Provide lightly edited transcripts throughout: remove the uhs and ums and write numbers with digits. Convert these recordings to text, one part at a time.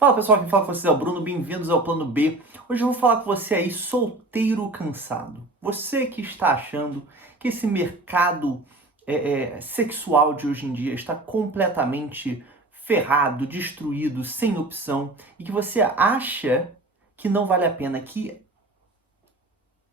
Fala pessoal, quem fala com vocês é o Bruno, bem-vindos ao Plano B. Hoje eu vou falar com você aí, solteiro cansado. Você que está achando que esse mercado sexual de hoje em dia está completamente ferrado, destruído, sem opção, e que você acha que não vale a pena, que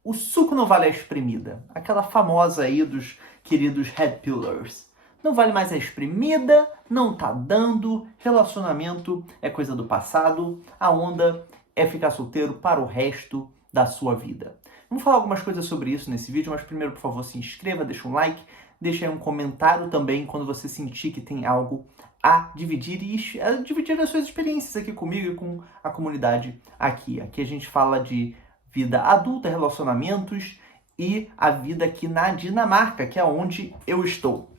o suco não vale a espremida. Aquela famosa aí dos queridos Red Pillars. Não vale mais a espremida, não tá dando, relacionamento é coisa do passado, a onda é ficar solteiro para o resto da sua vida. Vamos falar algumas coisas sobre isso nesse vídeo, mas primeiro, por favor, se inscreva, deixa um like, deixa aí um comentário também quando você sentir que tem algo a dividir e dividir as suas experiências aqui comigo e com a comunidade aqui. Aqui a gente fala de vida adulta, relacionamentos e a vida aqui na Dinamarca, que é onde eu estou.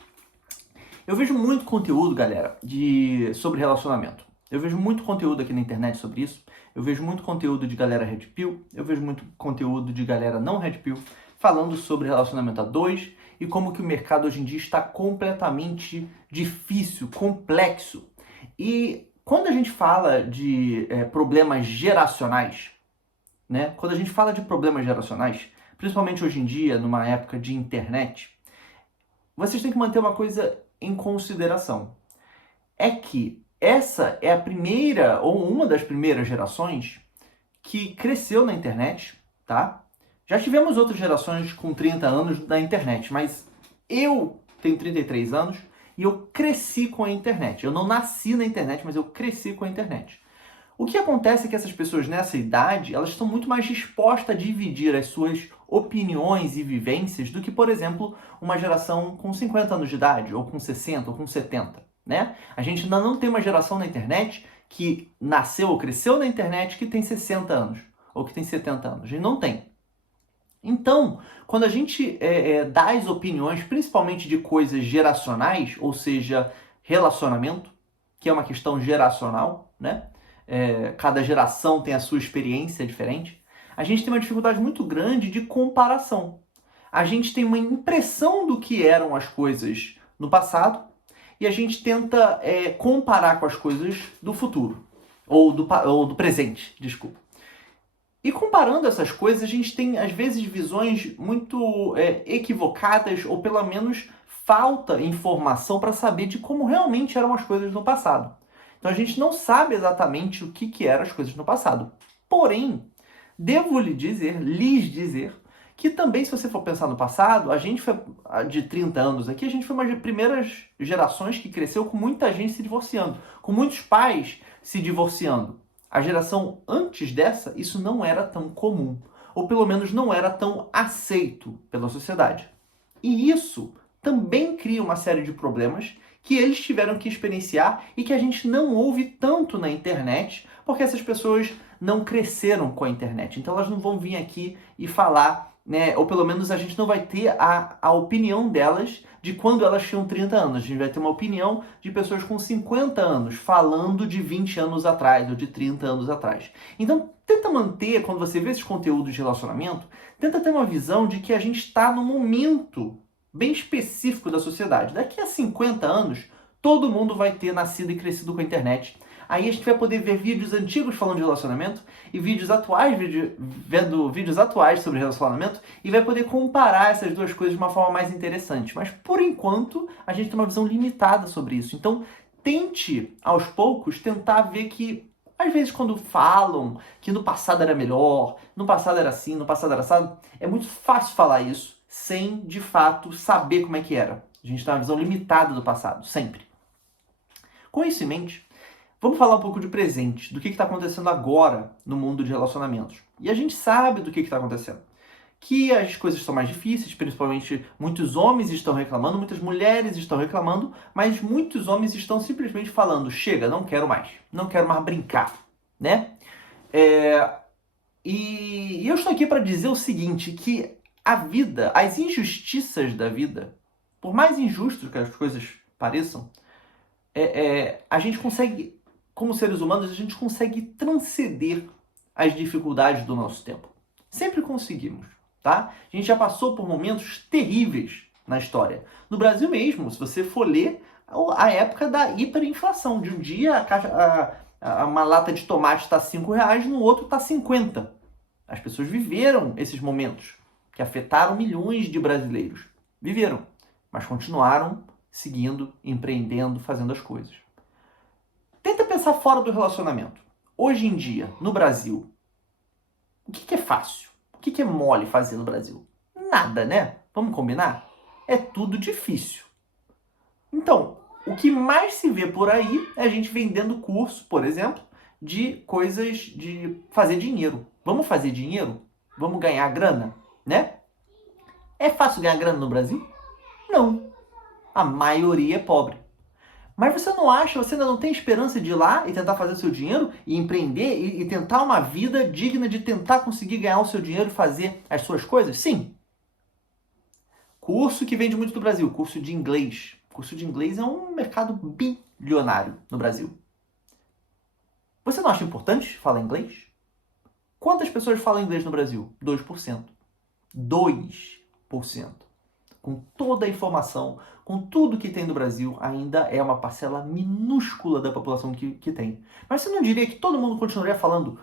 Eu vejo muito conteúdo, galera, sobre relacionamento. Eu vejo muito conteúdo aqui na internet sobre isso. Eu vejo muito conteúdo de galera Red Pill. Eu vejo muito conteúdo de galera não Red Pill falando sobre relacionamento a dois e como que o mercado hoje em dia está completamente difícil, complexo. E quando a gente fala de problemas geracionais, né? Quando a gente fala de problemas geracionais, principalmente hoje em dia, numa época de internet, vocês têm que manter uma coisa em consideração. É que essa é a primeira, ou uma das primeiras gerações que cresceu na internet, tá? Já tivemos outras gerações com 30 anos na internet, mas eu tenho 33 anos e eu cresci com a internet. Eu não nasci na internet, mas eu cresci com a internet. O que acontece é que essas pessoas nessa idade, elas estão muito mais dispostas a dividir as suas opiniões e vivências do que, por exemplo, uma geração com 50 anos de idade, ou com 60, ou com 70, né? A gente ainda não tem uma geração na internet que nasceu ou cresceu na internet que tem 60 anos, ou que tem 70 anos. A gente não tem. Então, quando a gente dá as opiniões, principalmente de coisas geracionais, ou seja, relacionamento, que é uma questão geracional, né? Cada geração tem a sua experiência diferente, a gente tem uma dificuldade muito grande de comparação. A gente tem uma impressão do que eram as coisas no passado e a gente tenta comparar com as coisas do futuro, ou do presente, desculpa. E comparando essas coisas, a gente tem, às vezes, visões muito equivocadas, ou pelo menos falta informação para saber de como realmente eram as coisas no passado. Então a gente não sabe exatamente o que eram as coisas no passado. Porém, devo lhes dizer, que também, se você for pensar no passado, a gente foi, de 30 anos aqui, a gente foi uma das primeiras gerações que cresceu com muita gente se divorciando, com muitos pais se divorciando. A geração antes dessa, isso não era tão comum, ou pelo menos não era tão aceito pela sociedade. E isso também cria uma série de problemas que eles tiveram que experienciar e que a gente não ouve tanto na internet, porque essas pessoas não cresceram com a internet. Então elas não vão vir aqui e falar, né? Ou pelo menos a gente não vai ter a opinião delas de quando elas tinham 30 anos. A gente vai ter uma opinião de pessoas com 50 anos falando de 20 anos atrás ou de 30 anos atrás. Então tenta manter, quando você vê esses conteúdos de relacionamento, tenta ter uma visão de que a gente está no momento bem específico da sociedade. Daqui a 50 anos, todo mundo vai ter nascido e crescido com a internet. Aí a gente vai poder ver vídeos antigos falando de relacionamento e vídeos atuais, vendo vídeos atuais sobre relacionamento, e vai poder comparar essas duas coisas de uma forma mais interessante. Mas, por enquanto, a gente tem uma visão limitada sobre isso. Então, tente, aos poucos, tentar ver que, às vezes, quando falam que no passado era melhor, no passado era assim, no passado era assado, é muito fácil falar isso sem, de fato, saber como é que era. A gente tem uma visão limitada do passado, sempre. Com isso em mente, vamos falar um pouco de presente, do que está acontecendo agora no mundo de relacionamentos. E a gente sabe do que está acontecendo. Que as coisas estão mais difíceis, principalmente muitos homens estão reclamando, muitas mulheres estão reclamando, mas muitos homens estão simplesmente falando, chega, não quero mais brincar, né? E eu estou aqui para dizer o seguinte, que a vida, as injustiças da vida, por mais injustas que as coisas pareçam, a gente consegue, como seres humanos, a gente consegue transcender as dificuldades do nosso tempo. Sempre conseguimos, tá? A gente já passou por momentos terríveis na história. No Brasil mesmo, se você for ler, a época da hiperinflação. De um dia Uma lata de tomate está R$ 5, no outro está 50. As pessoas viveram esses momentos que afetaram milhões de brasileiros. Viveram, mas continuaram seguindo, empreendendo, fazendo as coisas. Tenta pensar fora do relacionamento. Hoje em dia, no Brasil, o que é fácil? O que é mole fazer no Brasil? Nada, né? Vamos combinar? É tudo difícil. Então, o que mais se vê por aí é a gente vendendo curso, por exemplo, de coisas de fazer dinheiro. Vamos fazer dinheiro? Vamos ganhar grana, né? É fácil ganhar grana no Brasil? Não. A maioria é pobre. Mas você não acha, você ainda não tem esperança de ir lá e tentar fazer o seu dinheiro e empreender e tentar uma vida digna de tentar conseguir ganhar o seu dinheiro e fazer as suas coisas? Sim. Curso que vende muito do Brasil, curso de inglês. Curso de inglês é um mercado bilionário no Brasil. Você não acha importante falar inglês? Quantas pessoas falam inglês no Brasil? 2%. 2%. Com toda a informação, com tudo que tem no Brasil, ainda é uma parcela minúscula da população que tem. Mas você não diria que todo mundo continuaria falando,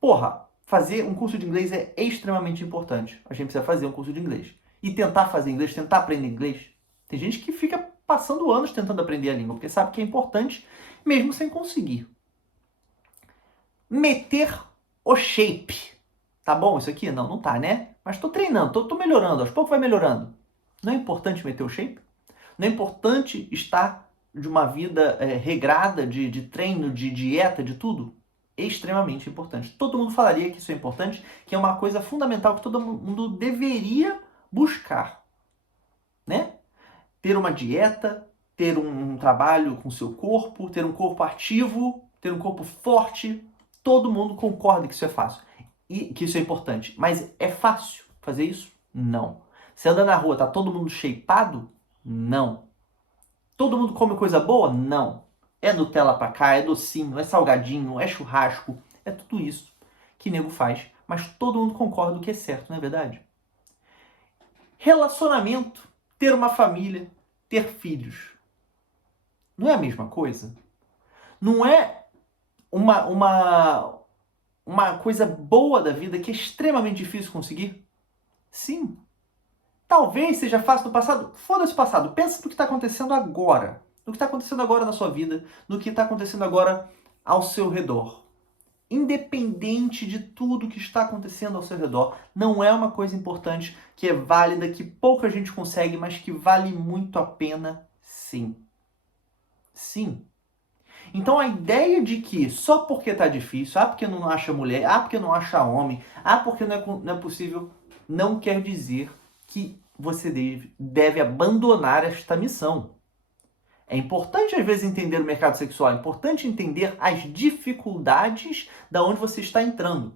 porra, fazer um curso de inglês é extremamente importante. A gente precisa fazer um curso de inglês. E tentar fazer inglês, tentar aprender inglês. Tem gente que fica passando anos tentando aprender a língua, porque sabe que é importante, mesmo sem conseguir. Meter o shape. Tá bom isso aqui? Não, não tá, né? Mas tô treinando, tô melhorando, aos poucos vai melhorando. Não é importante meter o shape? Não é importante estar de uma vida regrada, de treino, de dieta, de tudo? É extremamente importante. Todo mundo falaria que isso é importante, que é uma coisa fundamental que todo mundo deveria buscar, né? Ter uma dieta, ter um trabalho com o seu corpo, ter um corpo ativo, ter um corpo forte. Todo mundo concorda que isso é fácil e que isso é importante. Mas é fácil fazer isso? Não. Você anda na rua, tá todo mundo shapeado? Não. Todo mundo come coisa boa? Não. É Nutella pra cá, é docinho, é salgadinho, é churrasco, é tudo isso que nego faz. Mas todo mundo concorda que é certo, não é verdade? Relacionamento, ter uma família, ter filhos. Não é a mesma coisa? Não é uma coisa boa da vida que é extremamente difícil conseguir? Sim. Talvez seja fácil no passado. Foda-se o passado. Pensa no que está acontecendo agora. No que está acontecendo agora na sua vida. No que está acontecendo agora ao seu redor. Independente de tudo que está acontecendo ao seu redor, não é uma coisa importante, que é válida, que pouca gente consegue, mas que vale muito a pena, sim. Sim. Então a ideia de que só porque tá difícil, porque não acha mulher, porque não acha homem, porque não é possível, não quer dizer que você deve abandonar esta missão. É importante, às vezes, entender o mercado sexual, é importante entender as dificuldades da onde você está entrando.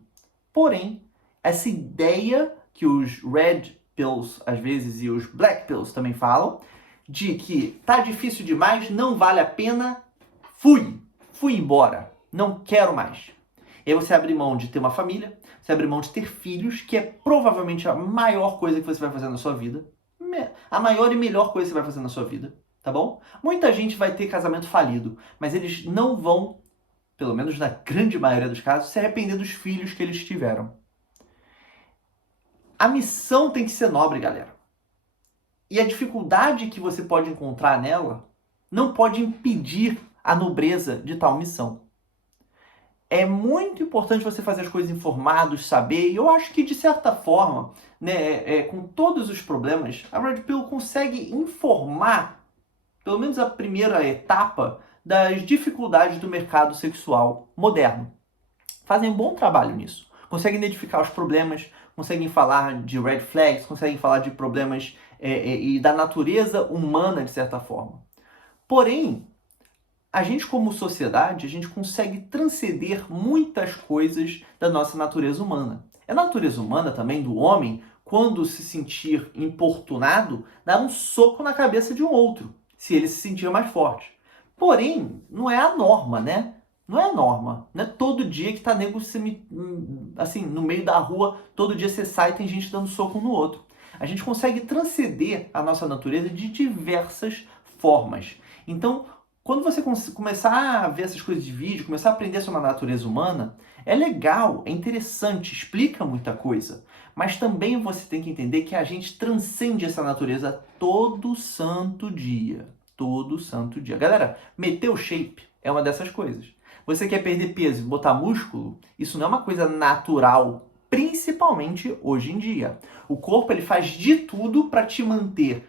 Porém, essa ideia que os red pills, às vezes, e os black pills também falam, de que tá difícil demais, não vale a pena, fui embora, não quero mais. E aí você abre mão de ter uma família, você abre mão de ter filhos, que é provavelmente a maior coisa que você vai fazer na sua vida. A maior e melhor coisa que você vai fazer na sua vida, tá bom? Muita gente vai ter casamento falido, mas eles não vão, pelo menos na grande maioria dos casos, se arrepender dos filhos que eles tiveram. A missão tem que ser nobre, galera. E a dificuldade que você pode encontrar nela não pode impedir a nobreza de tal missão. É muito importante você fazer as coisas informados, saber, e eu acho que, de certa forma, né, com todos os problemas, a Red Pill consegue informar, pelo menos a primeira etapa, das dificuldades do mercado sexual moderno. Fazem um bom trabalho nisso. Conseguem identificar os problemas, conseguem falar de red flags, conseguem falar de problemas e da natureza humana, de certa forma. Porém, a gente como sociedade, a gente consegue transcender muitas coisas da nossa natureza humana. É natureza humana também do homem, quando se sentir importunado, dar um soco na cabeça de um outro, se ele se sentir mais forte. Porém, não é a norma, né? Não é a norma. Não é todo dia que tá nego assim, no meio da rua, todo dia você sai e tem gente dando soco um no outro. A gente consegue transcender a nossa natureza de diversas formas. Então, quando você começar a ver essas coisas de vídeo, começar a aprender sobre a natureza humana, é legal, é interessante, explica muita coisa. Mas também você tem que entender que a gente transcende essa natureza todo santo dia. Todo santo dia. Galera, meter o shape é uma dessas coisas. Você quer perder peso e botar músculo? Isso não é uma coisa natural, principalmente hoje em dia. O corpo ele faz de tudo para te manter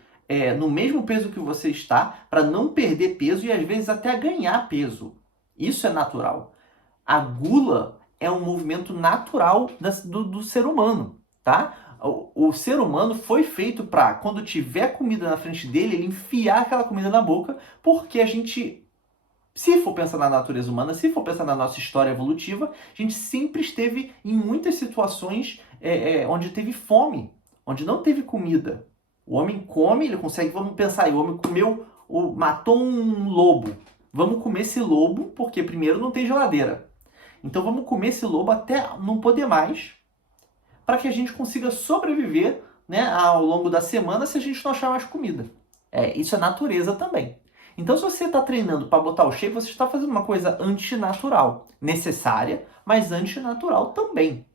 no mesmo peso que você está, para não perder peso e às vezes até ganhar peso. Isso é natural. A gula é um movimento natural do ser humano, tá? O ser humano foi feito para, quando tiver comida na frente dele, ele enfiar aquela comida na boca, porque a gente, se for pensar na natureza humana, se for pensar na nossa história evolutiva, a gente sempre esteve em muitas situações onde teve fome, onde não teve comida. O homem come, ele consegue, vamos pensar aí, o homem comeu, matou um lobo. Vamos comer esse lobo, porque primeiro não tem geladeira. Então vamos comer esse lobo até não poder mais, para que a gente consiga sobreviver, né, ao longo da semana se a gente não achar mais comida. Isso é natureza também. Então se você está treinando para botar o shape, você está fazendo uma coisa antinatural, necessária, mas antinatural também.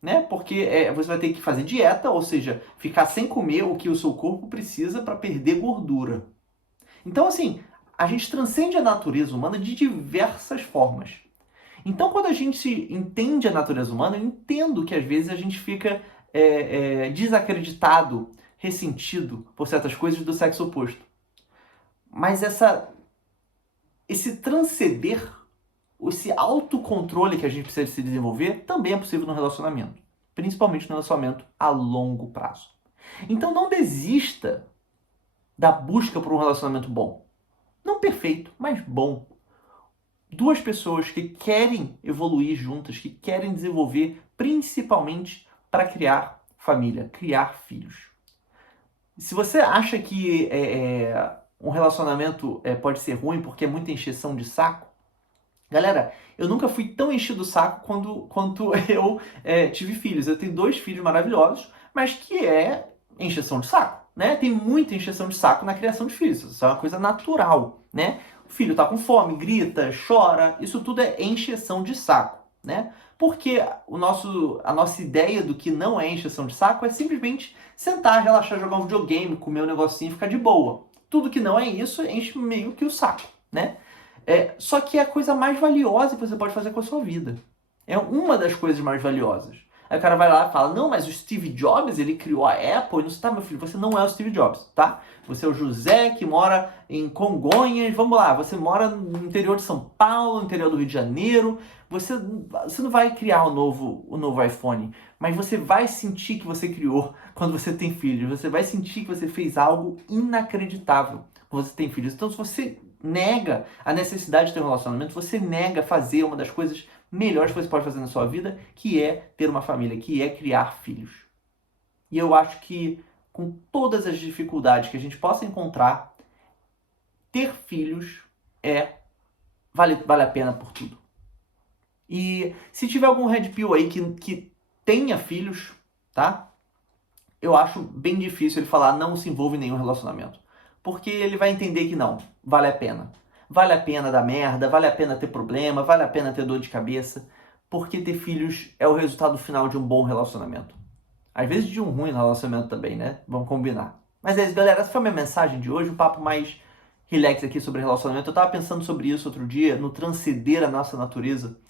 Né? Porque você vai ter que fazer dieta, ou seja, ficar sem comer o que o seu corpo precisa para perder gordura. Então, assim, a gente transcende a natureza humana de diversas formas. Então, quando a gente entende a natureza humana, eu entendo que às vezes a gente fica desacreditado, ressentido por certas coisas do sexo oposto. Mas esse transcender, esse autocontrole que a gente precisa se desenvolver, também é possível no relacionamento. Principalmente no relacionamento a longo prazo. Então não desista da busca por um relacionamento bom. Não perfeito, mas bom. Duas pessoas que querem evoluir juntas, que querem desenvolver principalmente para criar família, criar filhos. Se você acha que um relacionamento pode ser ruim porque é muita encheção de saco, galera, eu nunca fui tão enchido o saco quanto eu tive filhos. Eu tenho 2 filhos maravilhosos, mas que é encheção de saco, né? Tem muita encheção de saco na criação de filhos. Isso é uma coisa natural, né? O filho tá com fome, grita, chora. Isso tudo é encheção de saco, né? Porque a nossa ideia do que não é encheção de saco é simplesmente sentar, relaxar, jogar um videogame, comer um negocinho e ficar de boa. Tudo que não é isso enche meio que o saco, né? Só que é a coisa mais valiosa que você pode fazer com a sua vida. É uma das coisas mais valiosas. Aí o cara vai lá e fala, não, mas o Steve Jobs, ele criou a Apple, e não está, meu filho, você não é o Steve Jobs, tá? Você é o José, que mora em Congonhas, vamos lá, você mora no interior de São Paulo, no interior do Rio de Janeiro, você não vai criar o novo iPhone, mas você vai sentir que você criou quando você tem filhos, você vai sentir que você fez algo inacreditável quando você tem filhos. Então, se você nega a necessidade de ter um relacionamento, você nega fazer uma das coisas melhores que você pode fazer na sua vida, que é ter uma família, que é criar filhos. E eu acho que com todas as dificuldades que a gente possa encontrar, ter filhos vale a pena por tudo. E se tiver algum Red Pill aí que tenha filhos, tá? Eu acho bem difícil ele falar não se envolve em nenhum relacionamento. Porque ele vai entender que não, vale a pena. Vale a pena dar merda, vale a pena ter problema, vale a pena ter dor de cabeça. Porque ter filhos é o resultado final de um bom relacionamento. Às vezes de um ruim relacionamento também, né? Vamos combinar. Mas é isso, galera. Essa foi a minha mensagem de hoje. Um papo mais relax aqui sobre relacionamento. Eu tava pensando sobre isso outro dia, no transcender a nossa natureza,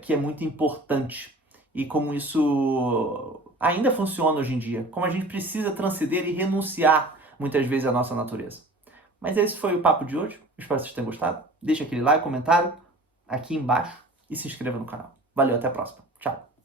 que é muito importante. E como isso ainda funciona hoje em dia. Como a gente precisa transcender e renunciar muitas vezes à nossa natureza. Mas esse foi o papo de hoje. Espero que vocês tenham gostado. Deixa aquele like, comentário aqui embaixo e se inscreva no canal. Valeu, até a próxima. Tchau.